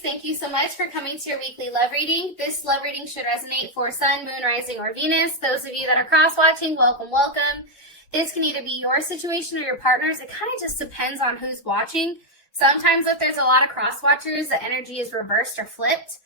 thank you so much for coming to your weekly love reading. This love reading should resonate for Sun, Moon, Rising, or Venus. Those of you that are cross-watching, welcome, welcome. This can either be your situation or your partner's. It kind of just depends on who's watching. Sometimes if there's a lot of cross-watchers, the energy is reversed or flipped.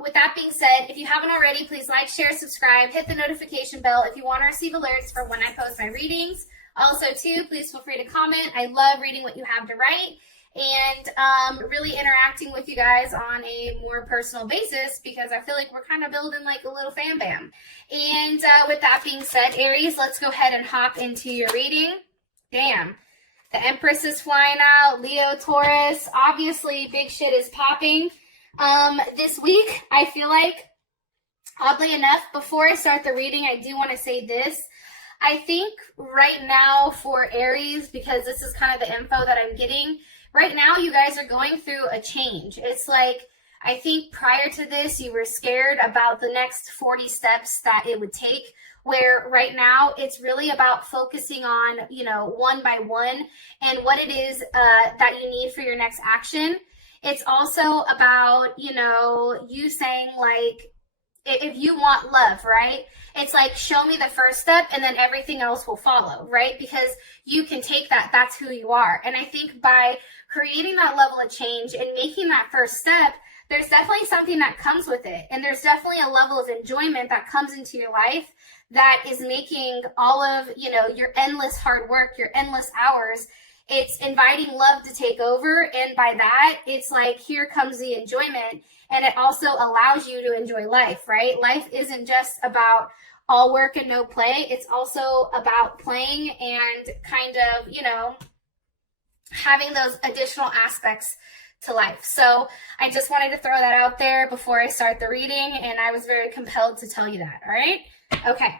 With that being said, if you haven't already, please like, share, subscribe, hit the notification bell if you want to receive alerts for when I post my readings. Also, too, please feel free to comment. I love reading what you have to write and really interacting with you guys on a more personal basis because I feel like we're kind of building like a little fan bam. And with that being said, Aries, let's go ahead and hop into your reading. Damn. The Empress is flying out. Leo, Taurus. Obviously, big shit is popping. This week, I feel like, oddly enough, before I start the reading, I do want to say this. I think right now for Aries, because this is kind of the info that I'm getting, right now you guys are going through a change. It's like, I think prior to this, you were scared about the next 40 steps that it would take, where right now it's really about focusing on, you know, one by one and what it is that you need for your next action. It's also about, you know, you saying like, if you want love, right? It's like, show me the first step and then everything else will follow, right? Because you can take that, that's who you are. And I think by creating that level of change and making that first step, there's definitely something that comes with it. And there's definitely a level of enjoyment that comes into your life that is making all of, you know, your endless hard work, your endless hours, it's inviting love to take over. And by that, it's like, here comes the enjoyment. And it also allows you to enjoy life, right? Life isn't just about all work and no play. It's also about playing and kind of, you know, having those additional aspects to life. So I just wanted to throw that out there before I start the reading. And I was very compelled to tell you that. All right. Okay.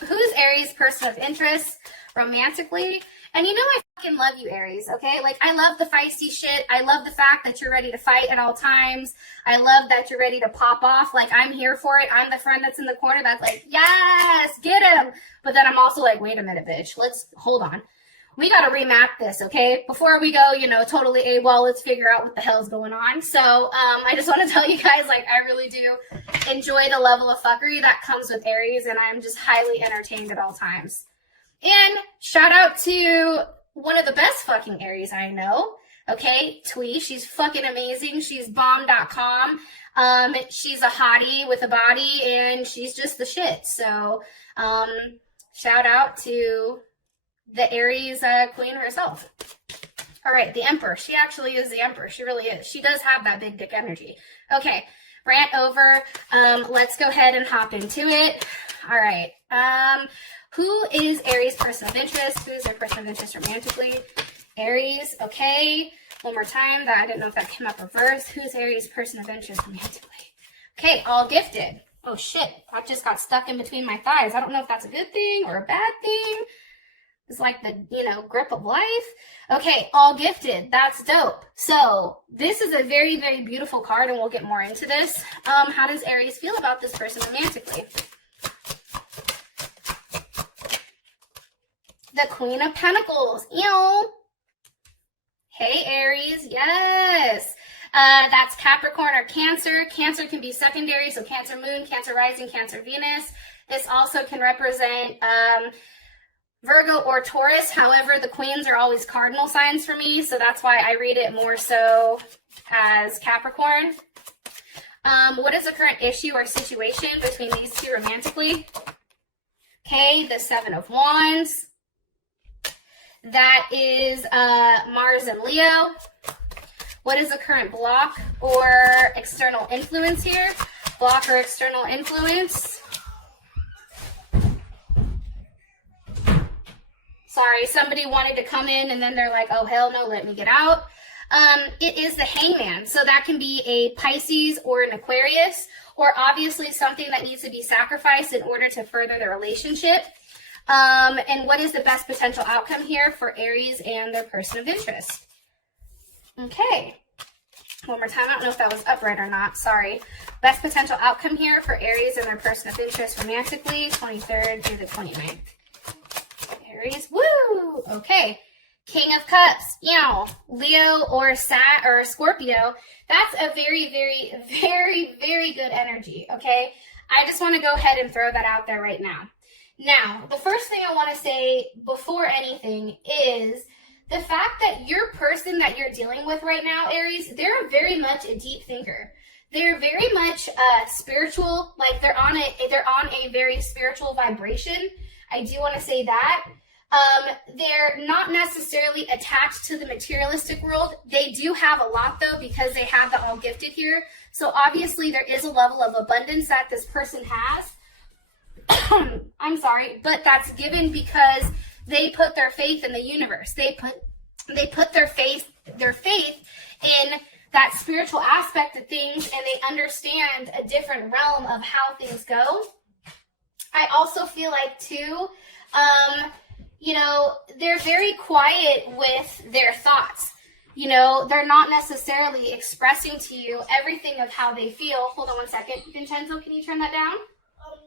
Who's Aries' person of interest romantically? And you know I fucking love you, Aries, okay? Like, I love the feisty shit. I love the fact that you're ready to fight at all times. I love that you're ready to pop off. Like, I'm here for it. I'm the friend that's in the corner that's like, yes, get him. But then I'm also like, wait a minute, bitch. Let's, hold on. We got to remap this, okay? Before we go, you know, totally AWOL, let's figure out what the hell's going on. So, I just want to tell you guys, like, I really do enjoy the level of fuckery that comes with Aries, and I'm just highly entertained at all times. And shout out to one of the best fucking Aries I know, okay? Twee, she's fucking amazing. She's bomb.com. She's a hottie with a body, and she's just the shit. So, shout out to the Aries queen herself. All right, the Emperor. She actually is the Emperor. She really is. She does have that big dick energy. Okay, rant over. Let's go ahead and hop into it. All right. Who is Aries' person of interest? Who is their person of interest romantically? Aries. Okay. One more time. That I didn't know if that came up reverse. Who's Aries' person of interest romantically? Okay, all gifted. Oh shit. That just got stuck in between my thighs. I don't know if that's a good thing or a bad thing. It's like the, you know, grip of life. Okay, all gifted. That's dope. So this is a very, very beautiful card, and we'll get more into this. How does Aries feel about this person romantically? The Queen of Pentacles. Ew. Hey, Aries. Yes. That's Capricorn or Cancer. Cancer can be secondary, so Cancer Moon, Cancer Rising, Cancer Venus. This also can represent Virgo or Taurus. However, the queens are always cardinal signs for me, so that's why I read it more so as Capricorn. What is the current issue or situation between these two romantically? Okay, the Seven of Wands. That is Mars and Leo. What is the current block or external influence here? Block or external influence. Sorry, somebody wanted to come in and then they're like, oh, hell no, let me get out. It is the Hangman. So that can be a Pisces or an Aquarius, or obviously something that needs to be sacrificed in order to further the relationship. And what is the best potential outcome here for Aries and their person of interest? Okay. One more time. I don't know if that was upright or not. Sorry. Best potential outcome here for Aries and their person of interest romantically, 23rd through the 29th. Aries. Woo! Okay. King of Cups, Leo or Scorpio, that's a very, very, very, very good energy, okay? I just want to go ahead and throw that out there right now. Now, the first thing I want to say before anything is the fact that your person that you're dealing with right now, Aries, they're very much a deep thinker. They're very much spiritual, like they're on a very spiritual vibration. I do want to say that. They're not necessarily attached to the materialistic world. They do have a lot though, because they have the all gifted here. So obviously there is a level of abundance that this person has. I'm sorry, but that's given because they put their faith in the universe. They put their faith in that spiritual aspect of things, and they understand a different realm of how things go. I also feel like too, they're very quiet with their thoughts. They're not necessarily expressing to you everything of how they feel. Hold on one second. Vincenzo, can you turn that down?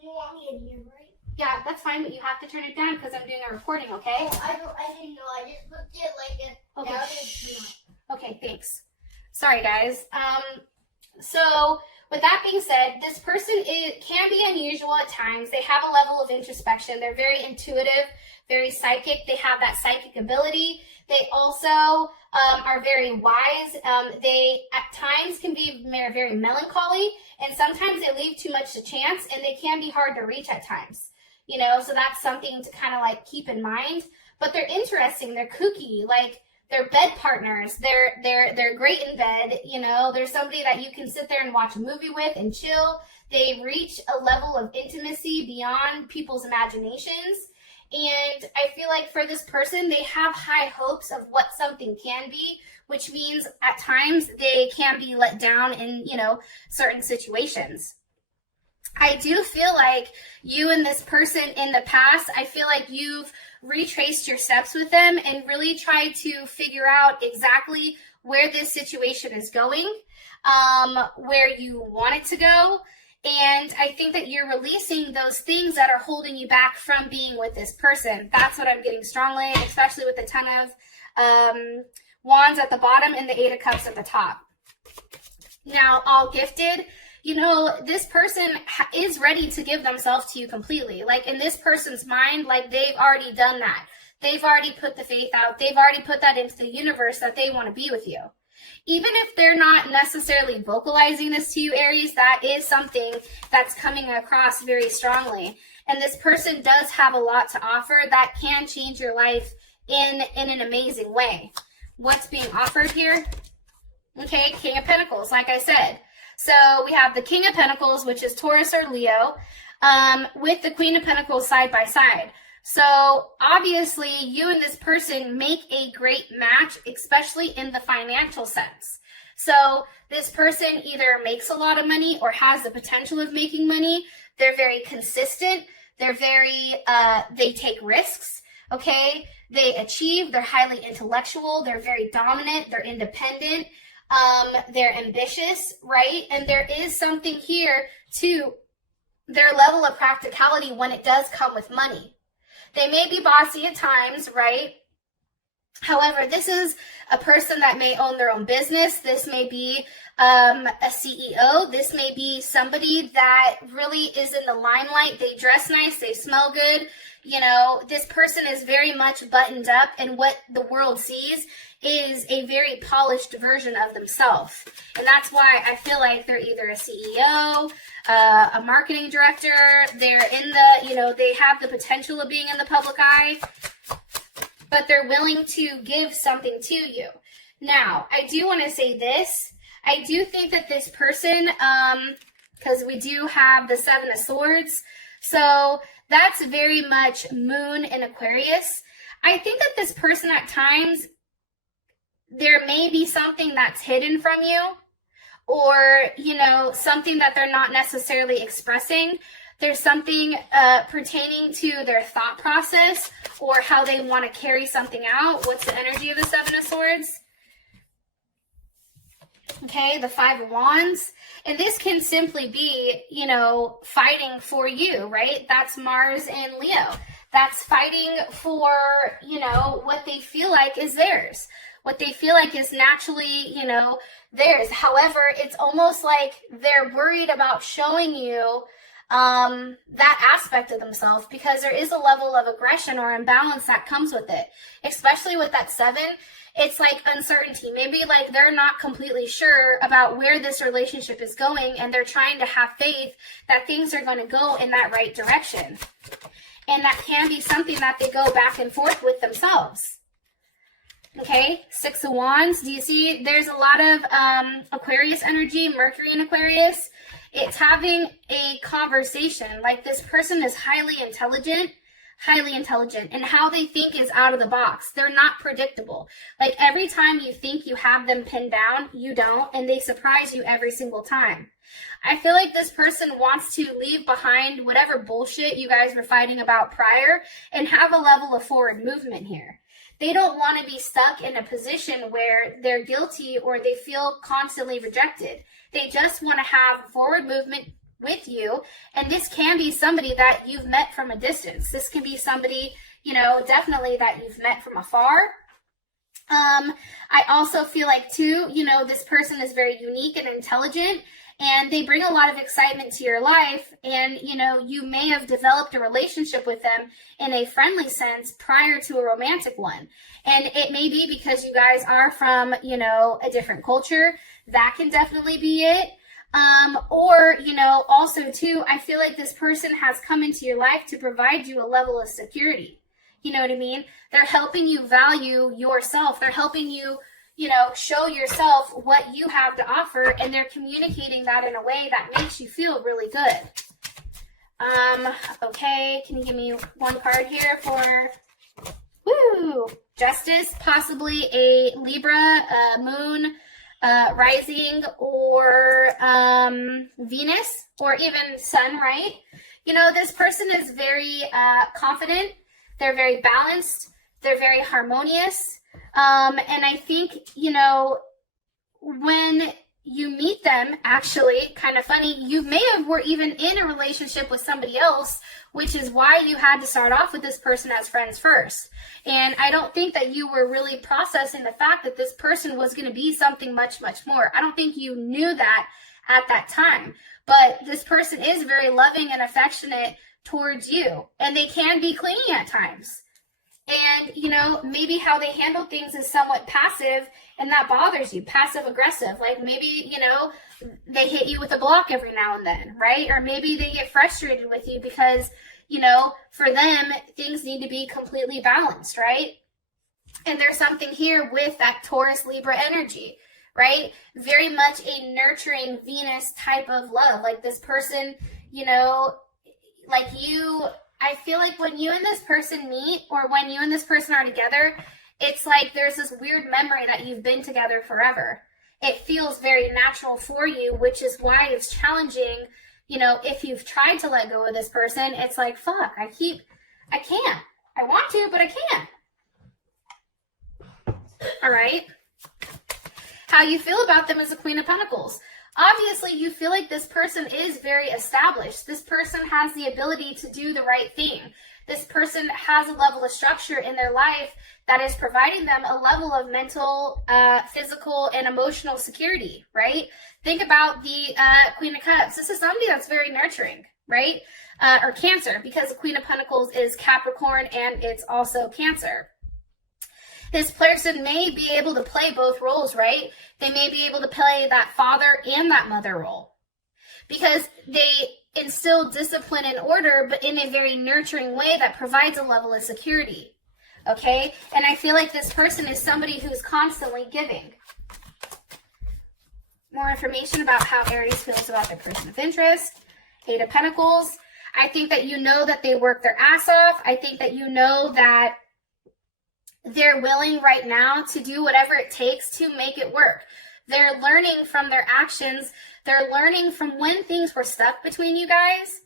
You want me in here, right? Yeah, that's fine, but you have to turn it down because I'm doing a recording, okay? Oh, I didn't know. I just put it like a Okay. down and Okay, thanks. Sorry, guys. So with that being said, this person can be unusual at times. They have a level of introspection. They're very intuitive, very psychic. They have that psychic ability. They also are very wise. They at times can be very melancholy, and sometimes they leave too much to chance, and they can be hard to reach at times. So that's something to kind of like keep in mind. But they're interesting. They're kooky. Like, they're bed partners. They're great in bed. They're somebody that you can sit there and watch a movie with and chill. They reach a level of intimacy beyond people's imaginations. And I feel like for this person, they have high hopes of what something can be, which means at times they can be let down in, certain situations. I do feel like you and this person in the past, I feel like you've retraced your steps with them and really tried to figure out exactly where this situation is going, where you want it to go. And I think that you're releasing those things that are holding you back from being with this person. That's what I'm getting strongly, especially with the 10 of Wands at the bottom and the 8 of Cups at the top. Now, all gifted, this person is ready to give themselves to you completely. Like, in this person's mind, like, they've already done that. They've already put the faith out. They've already put that into the universe that they want to be with you. Even if they're not necessarily vocalizing this to you, Aries, that is something that's coming across very strongly. And this person does have a lot to offer that can change your life in an amazing way. What's being offered here? Okay, King of Pentacles, like I said. So we have the King of Pentacles, which is Taurus or Leo, with the Queen of Pentacles side by side. So obviously you and this person make a great match, especially in the financial sense. So this person either makes a lot of money or has the potential of making money. They're very consistent. They're they take risks, okay? They achieve. They're highly intellectual. They're very dominant. They're independent. They're ambitious, right? And there is something here to their level of practicality when it does come with money. They may be bossy at times, right? However, this is a person that may own their own business. This may be a CEO. This may be somebody that really is in the limelight. They dress nice. They smell good. This person is very much buttoned up, and what the world sees is a very polished version of themselves. And that's why I feel like they're either a CEO, a marketing director, they're in the, they have the potential of being in the public eye, but they're willing to give something to you. Now, I do want to say this. I do think that this person, because we do have the 7 of Swords, so that's very much Moon in Aquarius. I think that this person at times, there may be something that's hidden from you, or, something that they're not necessarily expressing. There's something pertaining to their thought process or how they want to carry something out. What's the energy of the 7 of Swords? Okay, the 5 of Wands. And this can simply be, fighting for you, right? That's Mars and Leo. that's fighting for, you know, what they feel like is theirs, what they feel like is naturally, you know, theirs. However, it's almost like they're worried about showing you that aspect of themselves, because there is a level of aggression or imbalance that comes with it, especially with that 7. It's like uncertainty. Maybe like they're not completely sure about where this relationship is going, and they're trying to have faith that things are going to go in that right direction. And that can be something that they go back and forth with themselves. Okay, 6 of Wands. Do you see there's a lot of Aquarius energy, Mercury in Aquarius? It's having a conversation. Like this person is highly intelligent, and how they think is out of the box. They're not predictable. Like every time you think you have them pinned down, you don't, and they surprise you every single time. I feel like this person wants to leave behind whatever bullshit you guys were fighting about prior and have a level of forward movement here. They don't want to be stuck in a position where they're guilty or they feel constantly rejected. They just want to have forward movement with you. And this can be somebody that you've met from a distance. This can be somebody, you know, definitely that you've met from afar. I also feel like too, you know, this person is very unique and intelligent, and they bring a lot of excitement to your life. And, you know, you may have developed a relationship with them in a friendly sense prior to a romantic one. And it may be because you guys are from, you know, a different culture. That can definitely be it. Or, you know, also too, I feel like this person has come into your life to provide you a level of security. You know what I mean? They're helping you value yourself. They're helping you, you know, show yourself what you have to offer, and they're communicating that in a way that makes you feel really good. Okay, can you give me one card here for, Justice, possibly a Libra, moon, rising, or Venus, or even sun, right? You know, this person is very confident. They're very balanced. They're very harmonious. And I think, you know, when you meet them, actually, kind of funny, you may have were even in a relationship with somebody else, which is why you had to start off with this person as friends first. And I don't think that you were really processing the fact that this person was going to be something much, much more. I don't think you knew that at that time. But this person is very loving and affectionate towards you, and they can be clingy at times. And, you know, maybe how they handle things is somewhat passive, and that bothers you, passive aggressive. Like maybe, you know, they hit you with a block every now and then, right? Or maybe they get frustrated with you because, you know, for them, things need to be completely balanced, right? And there's something here with that Taurus Libra energy, right? Very much a nurturing Venus type of love. Like this person, you know, like you, I feel like when you and this person meet, or when you and this person are together, it's like there's this weird memory that you've been together forever. It feels very natural for you, which is why it's challenging. You know, if you've tried to let go of this person, it's like, fuck, I can't. I want to, but I can't. All right. How you feel about them is the Queen of Pentacles. Obviously, you feel like this person is very established. This person has the ability to do the right thing. This person has a level of structure in their life that is providing them a level of mental, physical, and emotional security, right? Think about the Queen of Cups. This is somebody that's very nurturing, right? Or Cancer, because the Queen of Pentacles is Capricorn and it's also Cancer. This person may be able to play both roles, right? They may be able to play that father and that mother role, because they instill discipline and order, but in a very nurturing way that provides a level of security, okay? And I feel like this person is somebody who's constantly giving. More information about how Aries feels about their person of interest. 8 of Pentacles. I think that you know that they work their ass off. I think that you know that they're willing right now to do whatever it takes to make it work. They're learning from their actions. They're learning from when things were stuck between you guys.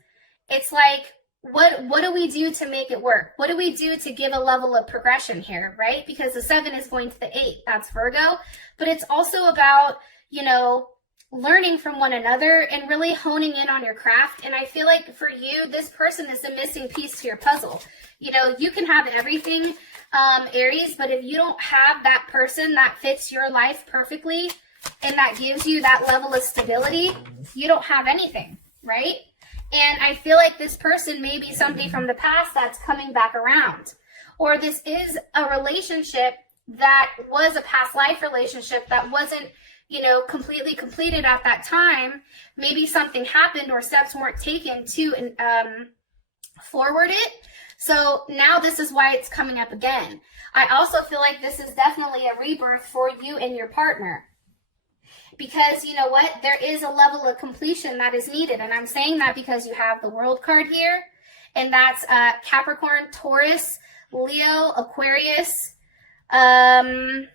It's like, what do we do to make it work? What do we do to give a level of progression here, right? Because the 7 is going to the 8. That's Virgo. But it's also about, you know, learning from one another and really honing in on your craft. And I feel like for you, this person is the missing piece to your puzzle. You know, you can have everything, Aries, but if you don't have that person that fits your life perfectly and that gives you that level of stability, you don't have anything, right? And I feel like this person may be somebody from the past that's coming back around. Or this is a relationship that was a past life relationship that wasn't, you know, completely completed at that time. Maybe something happened or steps weren't taken to forward it. So now this is why it's coming up again. I also feel like this is definitely a rebirth for you and your partner. Because you know what? There is a level of completion that is needed. And I'm saying that because you have the World card here. And that's Capricorn, Taurus, Leo, Aquarius, Capricorn,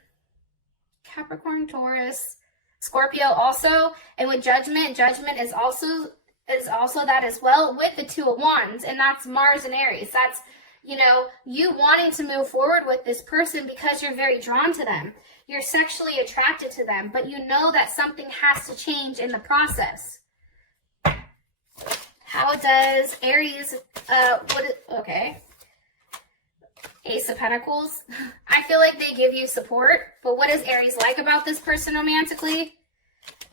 Taurus, Scorpio also. And with Judgment, Judgment is also that as well, with the Two of Wands. And that's Mars and Aries. That's, you know, you wanting to move forward with this person because you're very drawn to them. You're sexually attracted to them, but you know that something has to change in the process. How does Aries, okay. Ace of Pentacles. I feel like they give you support, but what does Aries like about this person romantically?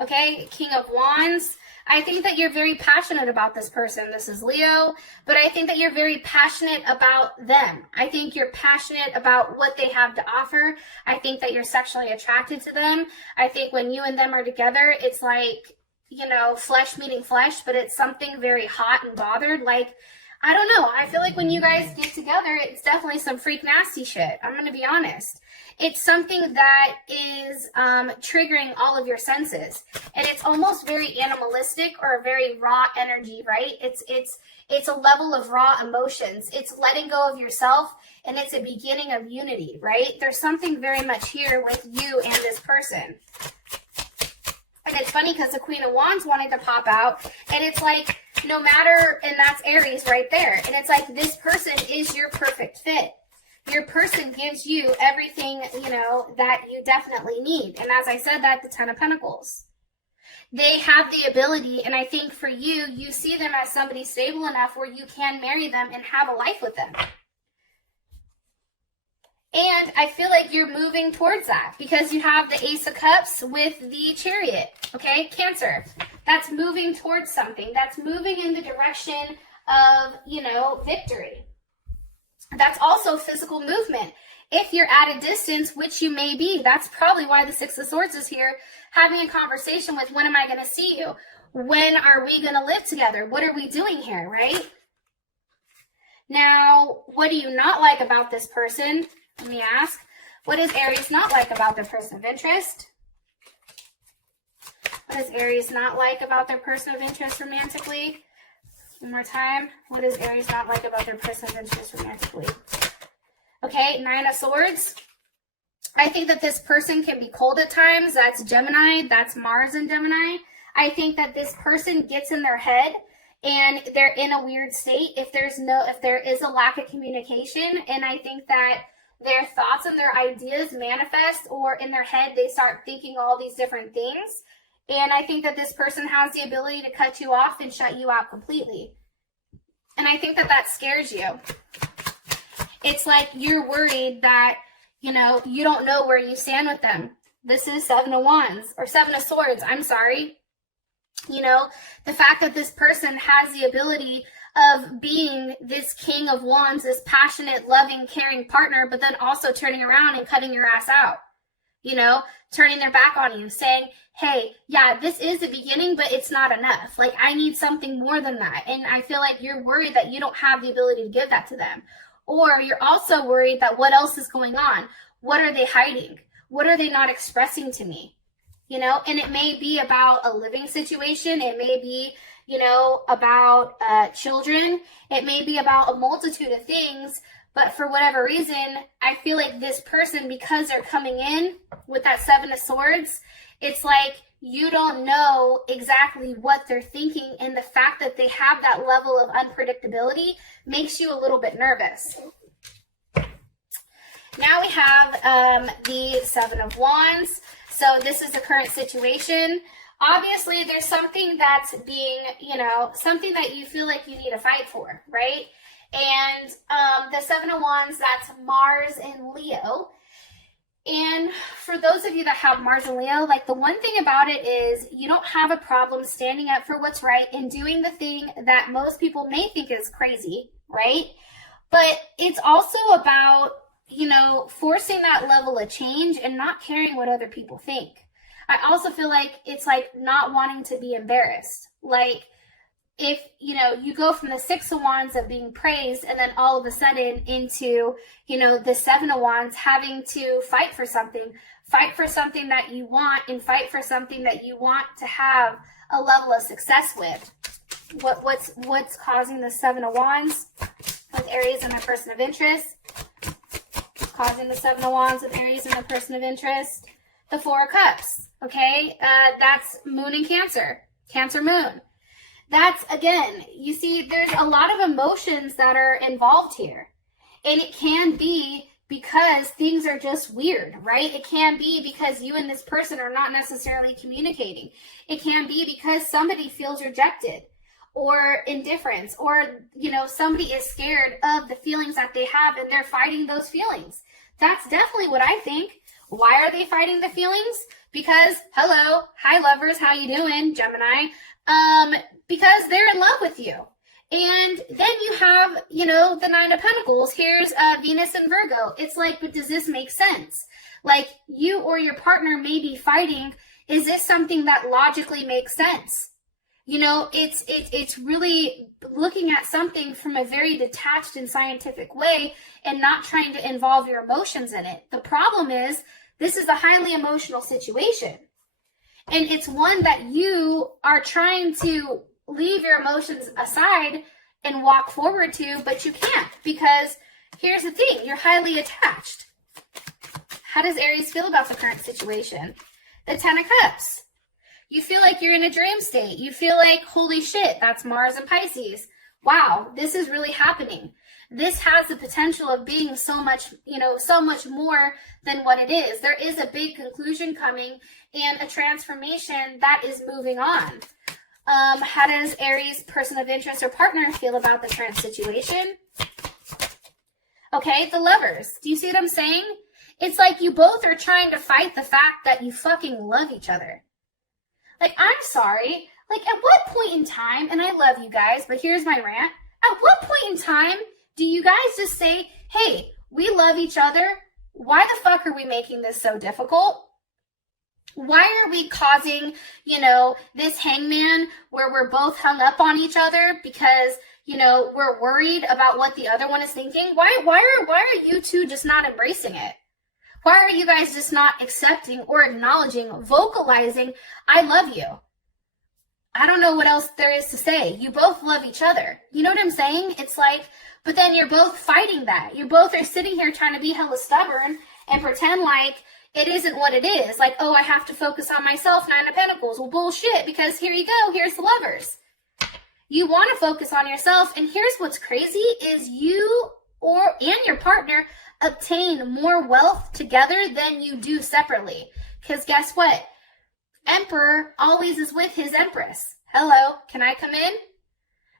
Okay, King of Wands. I think that you're very passionate about this person. This is Leo, but I think that you're very passionate about them. I think you're passionate about what they have to offer. I think that you're sexually attracted to them. I think when you and them are together, it's like, you know, flesh meeting flesh, but it's something very hot and bothered. Like, I don't know. I feel like when you guys get together, it's definitely some freak nasty shit. I'm going to be honest. It's something that is triggering all of your senses. And it's almost very animalistic or a very raw energy, right? It's a level of raw emotions. It's letting go of yourself, and it's a beginning of unity, right? There's something very much here with you and this person. And it's funny because the Queen of Wands wanted to pop out, and it's like, no matter, and that's Aries right there. And it's like, this person is your perfect fit. Your person gives you everything, you know, that you definitely need. And as I said, that's the Ten of Pentacles. They have the ability, and I think for you, you see them as somebody stable enough where you can marry them and have a life with them. And I feel like you're moving towards that because you have the Ace of Cups with the Chariot, okay? Cancer. That's moving towards something. That's moving in the direction of, you know, victory. That's also physical movement. If you're at a distance, which you may be, that's probably why the Six of Swords is here, having a conversation with, when am I going to see you? When are we going to live together? What are we doing here, right? Now, what do you not like about this person? Let me ask. What does Aries not like about their person of interest? What does Aries not like about their person of interest romantically? One more time. What does Aries not like about their person of interest romantically? Okay, Nine of Swords. I think that this person can be cold at times. That's Gemini. That's Mars in Gemini. I think that this person gets in their head and they're in a weird state if there is a lack of communication. And I think that their thoughts and their ideas manifest, or in their head they start thinking all these different things. And I think that this person has the ability to cut you off and shut you out completely. And I think that that scares you. It's like you're worried that, you know, you don't know where you stand with them. This is Seven of Wands, or Seven of Swords, I'm sorry. You know, the fact that this person has the ability of being this King of Wands, this passionate, loving, caring partner, but then also turning around and cutting your ass out. You know, turning their back on you, saying, hey, yeah, this is the beginning, but it's not enough. Like, I need something more than that. And I feel like you're worried that you don't have the ability to give that to them. Or you're also worried that what else is going on? What are they hiding? What are they not expressing to me? You know, and it may be about a living situation. It may be, you know, about children. It may be about a multitude of things. But for whatever reason, I feel like this person, because they're coming in with that Seven of Swords, it's like you don't know exactly what they're thinking. And the fact that they have that level of unpredictability makes you a little bit nervous. Now we have the Seven of Wands. So this is the current situation. Obviously, there's something that's being, something that you feel like you need to fight for, right? And the Seven of Wands, that's Mars and Leo. And for those of you that have Mars and Leo, like, the one thing about it is you don't have a problem standing up for what's right and doing the thing that most people may think is crazy, right? But it's also about, forcing that level of change and not caring what other people think. I also feel like it's like not wanting to be embarrassed. Like, if, you go from the Six of Wands of being praised and then all of a sudden into, the Seven of Wands having to fight for something that you want, and fight for something that you want to have a level of success with. What's causing the Seven of Wands with Aries and their person of interest? Causing the Seven of Wands with Aries and their person of interest? The Four of Cups, okay? That's Moon and Cancer. Cancer Moon. That's, again, you see, there's a lot of emotions that are involved here. And it can be because things are just weird, right? It can be because you and this person are not necessarily communicating. It can be because somebody feels rejected or indifference, or, somebody is scared of the feelings that they have and they're fighting those feelings. That's definitely what I think. Why are they fighting the feelings? Because, hello, hi lovers, how you doing, Gemini? Because they're in love with you. And then you have, the Nine of Pentacles. Here's Venus and Virgo. It's like, but does this make sense? Like, you or your partner may be fighting. Is this something that logically makes sense? It's really looking at something from a very detached and scientific way and not trying to involve your emotions in it. The problem is, this is a highly emotional situation. And it's one that you are trying to leave your emotions aside and walk forward to, but you can't, because here's the thing, you're highly attached. How does Aries feel about the current situation? The Ten of Cups. You feel like you're in a dream state. You feel like, holy shit, that's Mars and Pisces. Wow, this is really happening. This has the potential of being so much, so much more than what it is. There is a big conclusion coming and a transformation that is moving on. How does Aries, person of interest or partner, feel about the current situation? Okay, the Lovers. Do you see what I'm saying? It's like you both are trying to fight the fact that you fucking love each other. Like, I'm sorry. Like, at what point in time, and I love you guys, but here's my rant. At what point in time do you guys just say, hey, we love each other. Why the fuck are we making this so difficult? Why are we causing, this hangman where we're both hung up on each other because, we're worried about what the other one is thinking? Why are you two just not embracing it? Why are you guys just not accepting or acknowledging, vocalizing, I love you? I don't know what else there is to say. You both love each other. You know what I'm saying? It's like, but then you're both fighting that. You both are sitting here trying to be hella stubborn and pretend like it isn't what it is. Like, oh, I have to focus on myself, Nine of Pentacles. Well, bullshit, because here you go. Here's the Lovers. You want to focus on yourself, and here's what's crazy is you and your partner obtain more wealth together than you do separately. Because guess what? Emperor always is with his Empress. Hello, can I come in?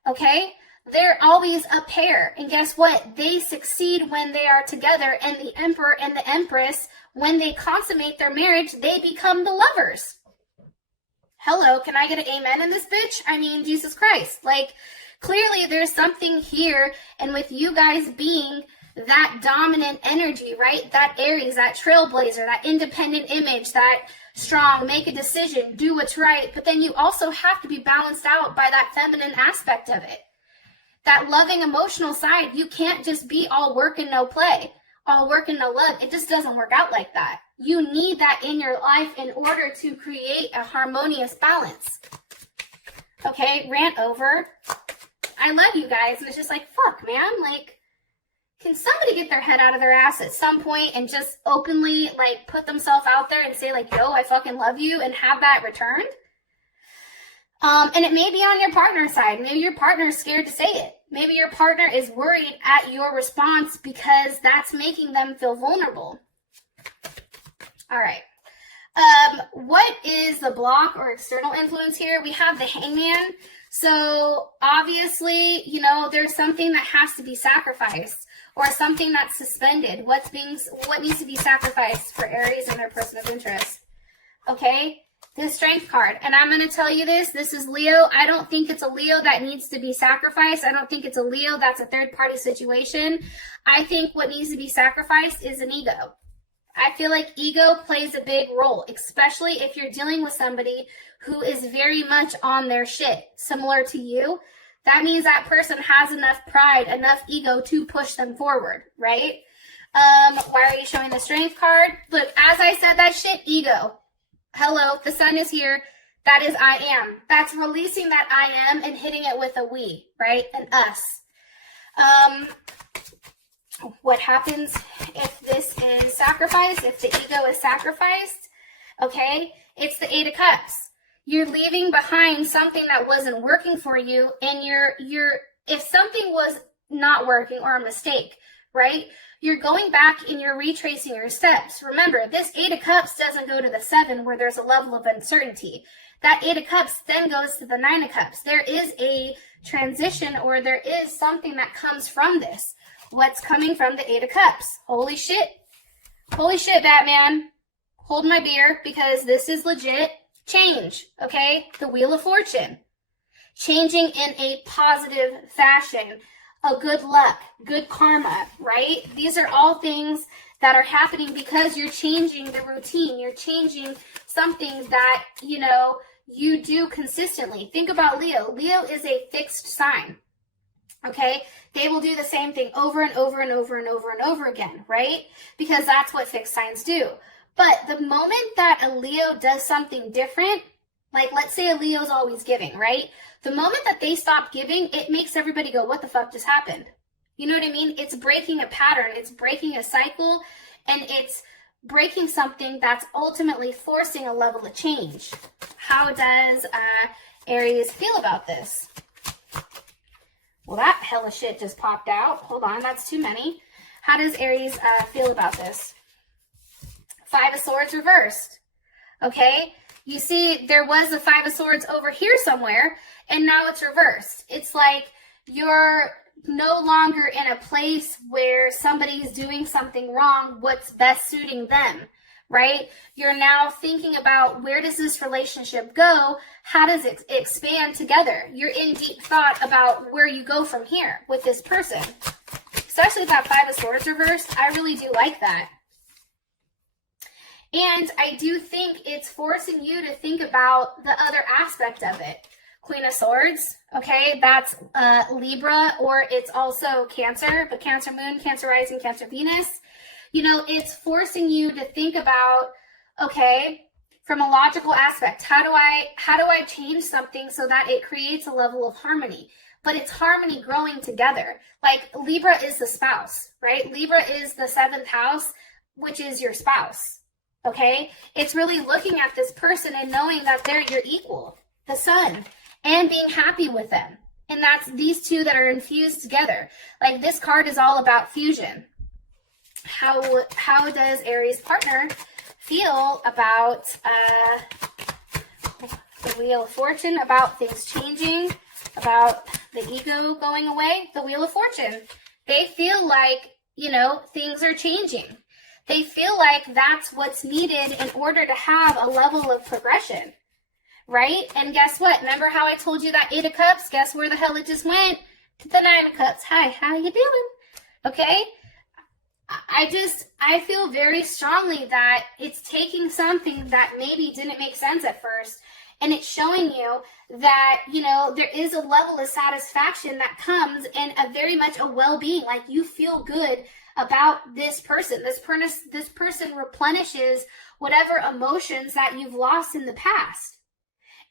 Okay? They're always a pair. And guess what? They succeed when they are together. And the Emperor and the Empress, when they consummate their marriage, they become the Lovers. Hello, can I get an amen in this bitch? I mean, Jesus Christ. Like, clearly there's something here. And with you guys being that dominant energy, right? That Aries, that trailblazer, that independent image, that strong, make a decision, do what's right. But then you also have to be balanced out by that feminine aspect of it. That loving emotional side. You can't just be all work and no play, all work and no love. It just doesn't work out like that. You need that in your life in order to create a harmonious balance. Okay, rant over. I love you guys. And it's just like, fuck, man. Like, can somebody get their head out of their ass at some point and just openly, like, put themselves out there and say, like, yo, I fucking love you, and have that returned? And it may be on your partner's side. Maybe your partner is scared to say it. Maybe your partner is worried at your response because that's making them feel vulnerable. All right. What is the block or external influence here? We have the Hangman. So obviously, you know, there's something that has to be sacrificed or something that's suspended. What needs to be sacrificed for Aries and their person of interest? Okay, the Strength card. And I'm going to tell you this is Leo. I don't think it's a Leo that needs to be sacrificed. I don't think it's a Leo that's a third-party situation. I think what needs to be sacrificed is an ego. I feel like ego plays a big role, especially if you're dealing with somebody who is very much on their shit, similar to you. That means that person has enough pride, enough ego to push them forward, right? Why are you showing the Strength card? Look, as I said that shit, ego. Hello, the sun is here. That is I am. That's releasing that I am and hitting it with a we, right? An us. What happens if this is sacrificed, if the ego is sacrificed? Okay, it's the Eight of Cups. You're leaving behind something that wasn't working for you, and if something was not working or a mistake, right? You're going back and you're retracing your steps. Remember, this Eight of Cups doesn't go to the Seven where there's a level of uncertainty. That Eight of Cups then goes to the Nine of Cups. There is a transition, or there is something that comes from this. What's coming from the Eight of Cups? Holy shit. Holy shit, Batman. Hold my beer, because this is legit change, okay? The Wheel of Fortune. Changing in a positive fashion. A good luck, good karma, right? These are all things that are happening because you're changing the routine. You're changing something that, you know, you do consistently. Think about Leo. Leo is a fixed sign, okay? They will do the same thing over and over and over and over and over again, right? Because that's what fixed signs do. But the moment that a Leo does something different, like let's say a Leo's always giving, right? The moment that they stop giving, it makes everybody go, what the fuck just happened? You know what I mean? It's breaking a pattern, it's breaking a cycle, and it's breaking something that's ultimately forcing a level of change. How does Aries feel about this? Well, that hella shit just popped out. Hold on, that's too many. How does Aries feel about this? Five of Swords reversed. Okay? You see, there was a Five of Swords over here somewhere, and now it's reversed. It's like you're no longer in a place where somebody's doing something wrong, what's best suiting them, right? You're now thinking about, where does this relationship go? How does it expand together? You're in deep thought about where you go from here with this person. Especially with that Five of Swords reversed, I really do like that. And I do think it's forcing you to think about the other aspect of it. Queen of Swords, okay, that's Libra, or it's also Cancer, but Cancer Moon, Cancer Rising, Cancer Venus. You know, it's forcing you to think about, okay, from a logical aspect, how do I change something so that it creates a level of harmony? But it's harmony growing together. Like Libra is the spouse, right? Libra is the 7th house, which is your spouse. Okay, it's really looking at this person and knowing that they're your equal, the sun, and being happy with them. And that's these two that are infused together. Like this card is all about fusion. How does Aries' partner feel about the Wheel of Fortune, about things changing, about the ego going away? The Wheel of Fortune. They feel like, you know, things are changing. They feel like that's what's needed in order to have a level of progression, right? And guess what? Remember how I told you that Eight of Cups? Guess where the hell it just went? To the Nine of Cups. Hi, how you doing? Okay? I feel very strongly that it's taking something that maybe didn't make sense at first, and it's showing you that, you know, there is a level of satisfaction that comes in a very much a well-being. Like you feel good about this person. This person replenishes whatever emotions that you've lost in the past.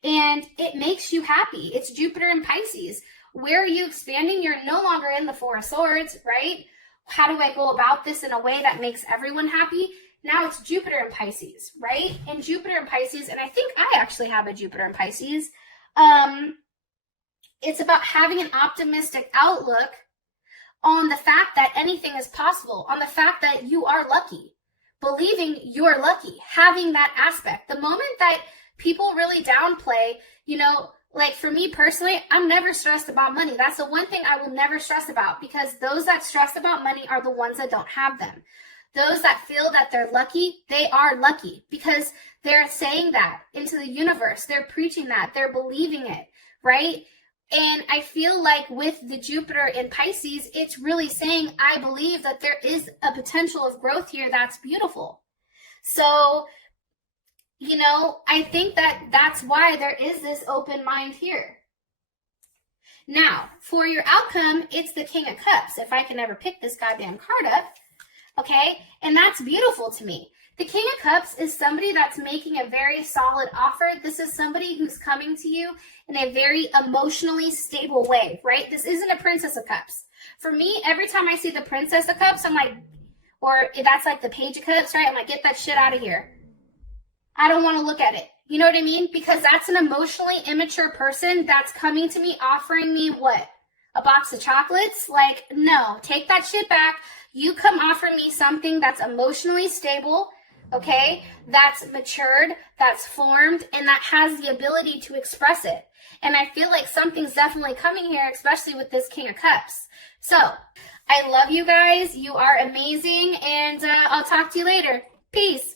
And it makes you happy. It's Jupiter and Pisces. Where are you expanding? You're no longer in the Four of Swords, right? How do I go about this in a way that makes everyone happy? Now it's Jupiter and Pisces, right? And Jupiter and Pisces, and I think I actually have a Jupiter and Pisces. It's about having an optimistic outlook on the fact that anything is possible, on the fact that you are lucky. believing you're lucky, having that aspect. The moment that people really downplay, you know, like for me personally, I'm never stressed about money. That's the one thing I will never stress about, because those that stress about money are the ones that don't have them. Those that feel that they're lucky, they are lucky because they're saying that into the universe. They're preaching that. They're believing it, right? And I feel like with the Jupiter in Pisces, it's really saying, I believe that there is a potential of growth here that's beautiful. So, you know, I think that that's why there is this open mind here. Now, for your outcome, it's the King of Cups. If I can ever pick this goddamn card up, okay? And that's beautiful to me. The King of Cups is somebody that's making a very solid offer. This is somebody who's coming to you in a very emotionally stable way, right? This isn't a Princess of Cups. For me, every time I see the Princess of Cups, I'm like, or if that's like the Page of Cups, right? I'm like, get that shit out of here. I don't want to look at it. You know what I mean? Because that's an emotionally immature person that's coming to me offering me what? A box of chocolates? Like, no, take that shit back. You come offer me something that's emotionally stable, okay, that's matured, that's formed, and that has the ability to express it. And I feel like something's definitely coming here, especially with this King of Cups. So, I love you guys. You are amazing, and I'll talk to you later. Peace.